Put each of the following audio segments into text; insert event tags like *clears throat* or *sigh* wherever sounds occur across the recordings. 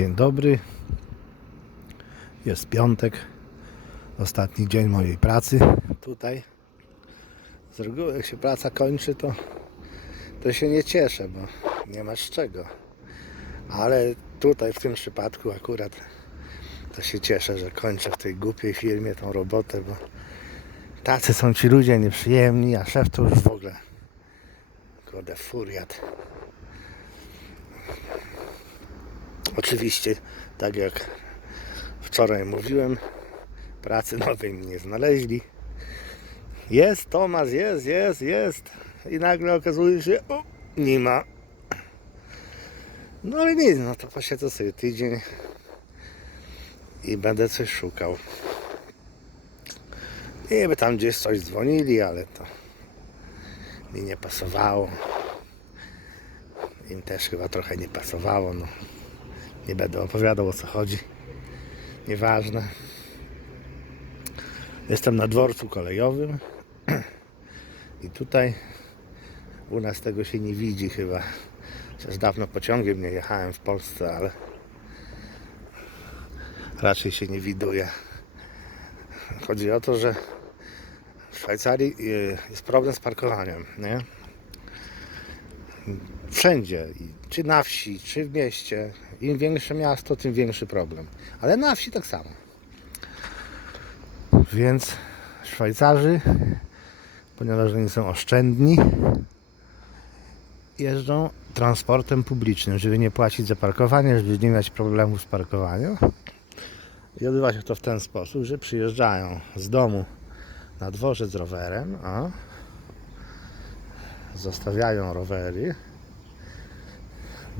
Dzień dobry. Jest piątek. Ostatni dzień mojej pracy tutaj. Z reguły jak się praca kończy, to, to się nie cieszę, bo nie masz czego. Ale tutaj w tym przypadku akurat to się cieszę, że kończę w tej głupiej firmie tą robotę, bo tacy są ci ludzie nieprzyjemni, a szef to już w ogóle kurde furiat. Oczywiście, tak jak wczoraj mówiłem, pracy nowej nie znaleźli. Jest, Tomasz, jest, jest, jest. I nagle okazuje się, o, nie ma. No ale nic, no to posiedzę sobie tydzień i będę coś szukał. Niby tam gdzieś coś dzwonili, ale to mi nie pasowało. Im też chyba trochę nie pasowało, no. Nie będę opowiadał o co chodzi. Nieważne. Jestem na dworcu kolejowym *clears throat* i tutaj u nas tego się nie widzi chyba. Chociaż dawno pociągiem nie jechałem w Polsce, ale raczej się nie widuje. Chodzi o to, że w Szwajcarii y, jest problem z parkowaniem, nie? Wszędzie, czy na wsi, czy w mieście. Im większe miasto, tym większy problem. Ale na wsi tak samo. Więc Szwajcarzy, ponieważ oni są oszczędni, jeżdżą transportem publicznym, żeby nie płacić za parkowanie, żeby nie mieć problemów z parkowaniem. I odbywa się to w ten sposób, że przyjeżdżają z domu na dworzec rowerem, a zostawiają rowery.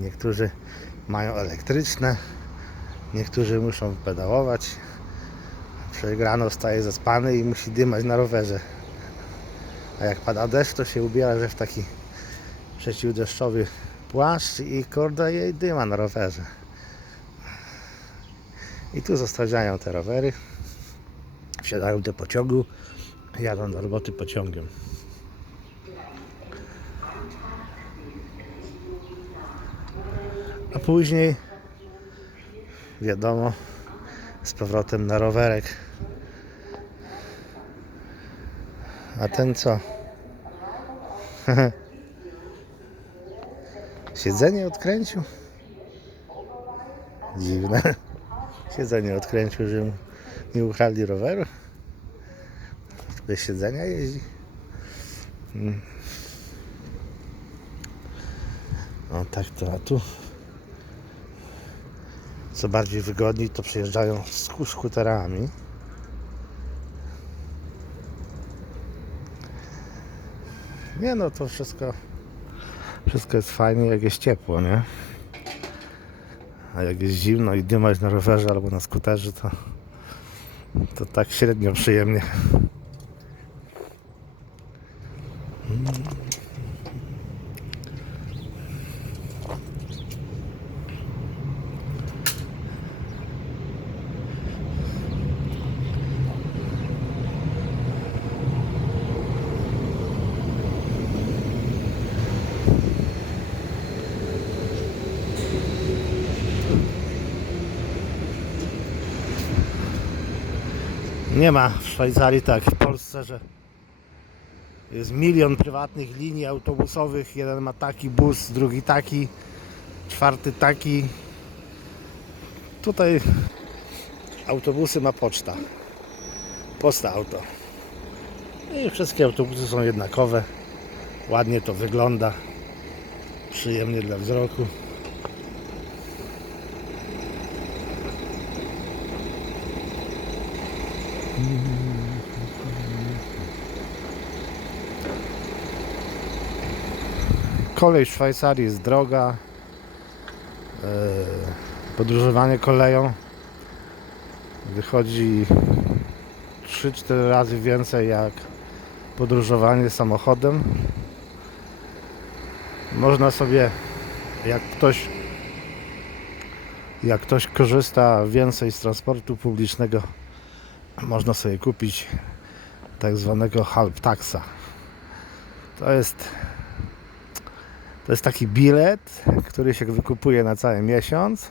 Niektórzy mają elektryczne, niektórzy muszą pedałować. Człowiek rano staje zaspany i musi dymać na rowerze. A jak pada deszcz, to się ubiera, że w taki przeciwdeszczowy płaszcz i kurde jej dyma na rowerze. I tu zostawiają te rowery, wsiadają do pociągu, jadą do roboty pociągiem. Później wiadomo z powrotem na rowerek. A ten co? *laughs* Siedzenie odkręcił? Dziwne. *laughs* Siedzenie odkręcił, że nie ukradli roweru. Bez siedzenia jeździ. Mm. O tak to, a tu co bardziej wygodni, to przyjeżdżają z sku- skuterami. Nie no, to wszystko wszystko jest fajnie, jak jest ciepło, nie? A jak jest zimno i dymać na rowerze albo na skuterze, to to tak średnio przyjemnie. Nie ma w Szwajcarii tak w Polsce, że jest milion prywatnych linii autobusowych. Jeden ma taki bus, drugi taki, czwarty taki. Tutaj autobusy ma poczta. Posta auto. I wszystkie autobusy są jednakowe. Ładnie to wygląda. Przyjemnie dla wzroku. Kolej w Szwajcarii jest droga. Eee, Podróżowanie koleją wychodzi 3-4 razy więcej jak podróżowanie samochodem. Można sobie, jak ktoś jak ktoś korzysta więcej z transportu publicznego, można sobie kupić tak zwanego taxa. To jest to jest taki bilet, który się wykupuje na cały miesiąc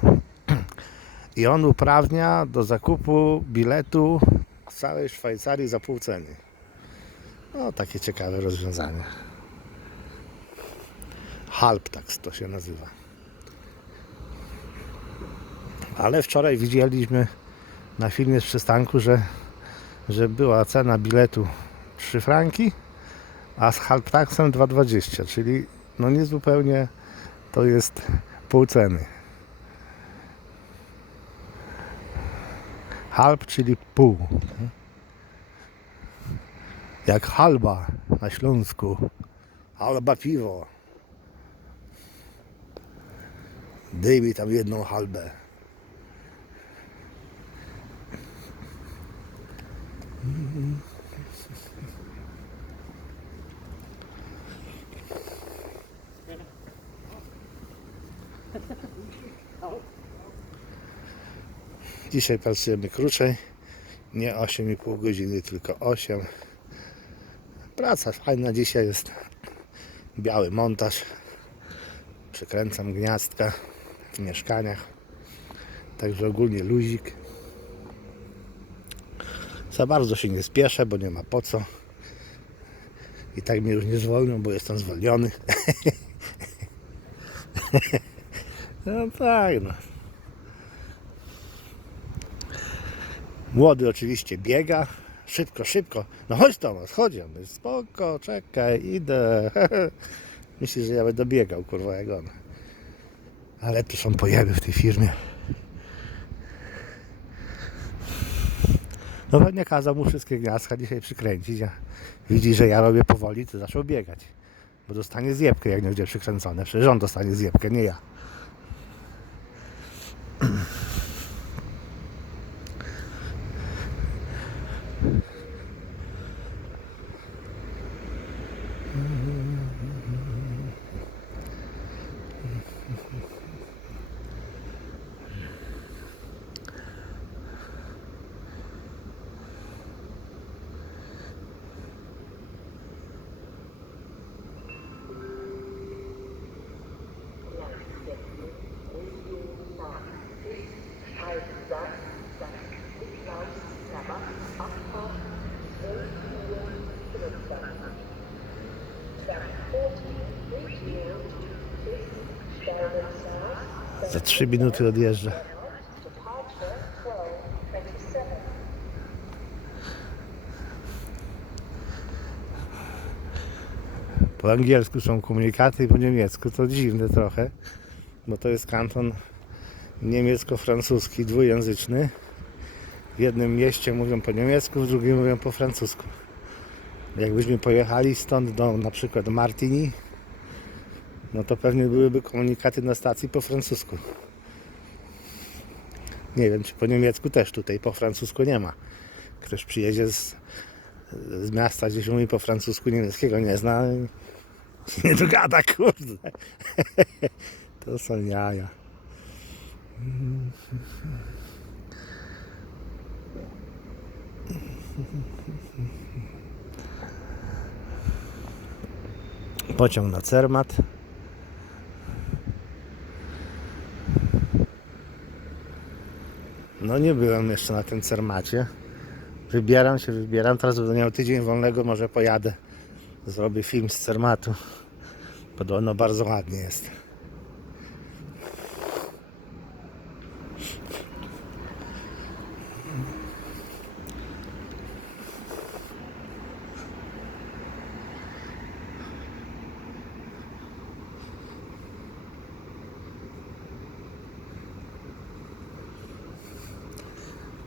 I on uprawnia do zakupu biletu z całej Szwajcarii za pół ceny. No, takie ciekawe rozwiązanie. Halptax to się nazywa. Ale wczoraj widzieliśmy na filmie z przystanku, że, że była cena biletu 3 franki, a z Halptaxem 2,20, czyli no niezupełnie to jest pół ceny. Halb, czyli pół. Jak halba na Śląsku. Halba piwo. Dej mi tam jedną halbę. Dzisiaj pracujemy krócej. Nie 8,5 godziny, tylko 8. Praca fajna dzisiaj jest. Biały montaż. Przekręcam gniazdka w mieszkaniach. Także ogólnie luzik. Za bardzo się nie spieszę, bo nie ma po co. I tak mnie już nie zwolnią, bo jestem zwolniony. *laughs* no tak, no. Młody oczywiście biega. Szybko, szybko. No chodź Tomasz, chodź. Ja mówię, Spoko, czekaj, idę. *laughs* Myślisz, że ja będę biegał, kurwa, jak on. Ale tu są pojeby w tej firmie. No pewnie kazał mu wszystkie gniazdka dzisiaj przykręcić, a widzi, że ja robię powoli, to zaczął biegać. Bo dostanie zjebkę, jak nie będzie przykręcone. Przecież on dostanie zjebkę, nie ja. *clears throat* Za 3 minuty odjeżdża. Po angielsku są komunikaty i po niemiecku to dziwne trochę, bo to jest kanton niemiecko-francuski, dwujęzyczny. W jednym mieście mówią po niemiecku, w drugim mówią po francusku. Jakbyśmy pojechali stąd do na przykład Martini, no to pewnie byłyby komunikaty na stacji po francusku. Nie wiem, czy po niemiecku też tutaj po francusku nie ma. Ktoś przyjedzie z, z miasta, gdzie się mówi po francusku, niemieckiego nie zna, *laughs* nie dogada, kurde. *laughs* To są jaja. Pociąg na Cermat. No nie byłem jeszcze na tym Cermacie. Wybieram się, wybieram. Teraz będę miał tydzień wolnego, może pojadę. Zrobię film z Cermatu. Podobno bardzo ładnie jest.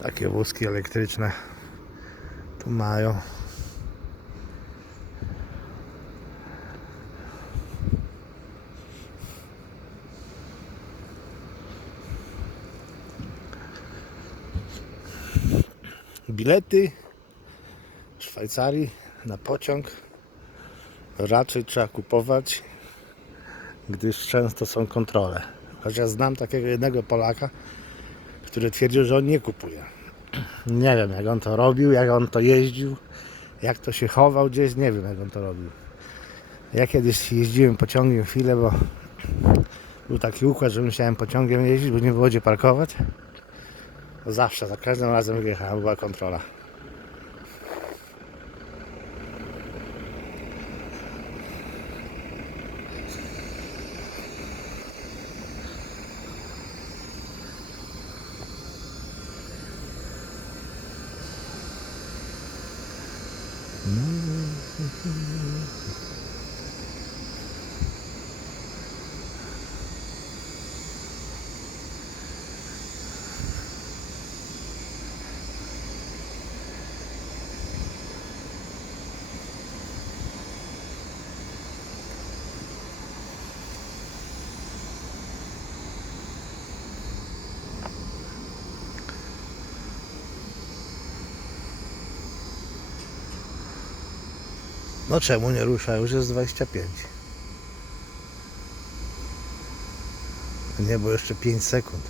Takie wózki elektryczne tu mają. Bilety w Szwajcarii na pociąg raczej trzeba kupować, gdyż często są kontrole. Chociaż znam takiego jednego Polaka, który twierdził, że on nie kupuje. Nie wiem, jak on to robił, jak on to jeździł, jak to się chował gdzieś, nie wiem, jak on to robił. Ja kiedyś jeździłem pociągiem chwilę, bo Był taki układ, że musiałem pociągiem jeździć, bo nie było gdzie parkować. Zawsze, za każdym razem jak jechałem, była kontrola. No czemu nie rusza? Już jest 25. Nie, bo jeszcze 5 sekund.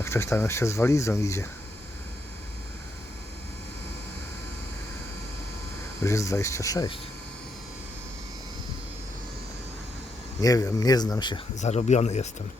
A ktoś tam jeszcze z walizą idzie. Już jest 26. Nie wiem, nie znam się. Zarobiony jestem.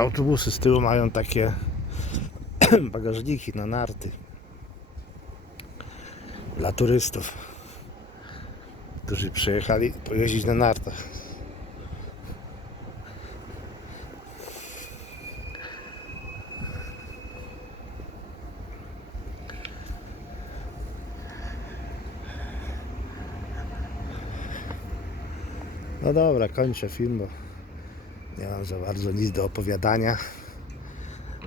Autobusy z tyłu mają takie *clears throat* bagażniki na narty. Dla turystów, którzy przyjechali pojeździć na nartach. No dobra, kończę film, bo nie mam za bardzo nic do opowiadania.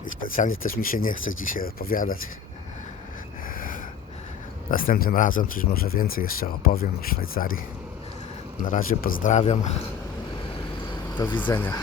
I specjalnie też mi się nie chce dzisiaj opowiadać. Następnym razem coś może więcej jeszcze opowiem o Szwajcarii. Na razie pozdrawiam. Do widzenia.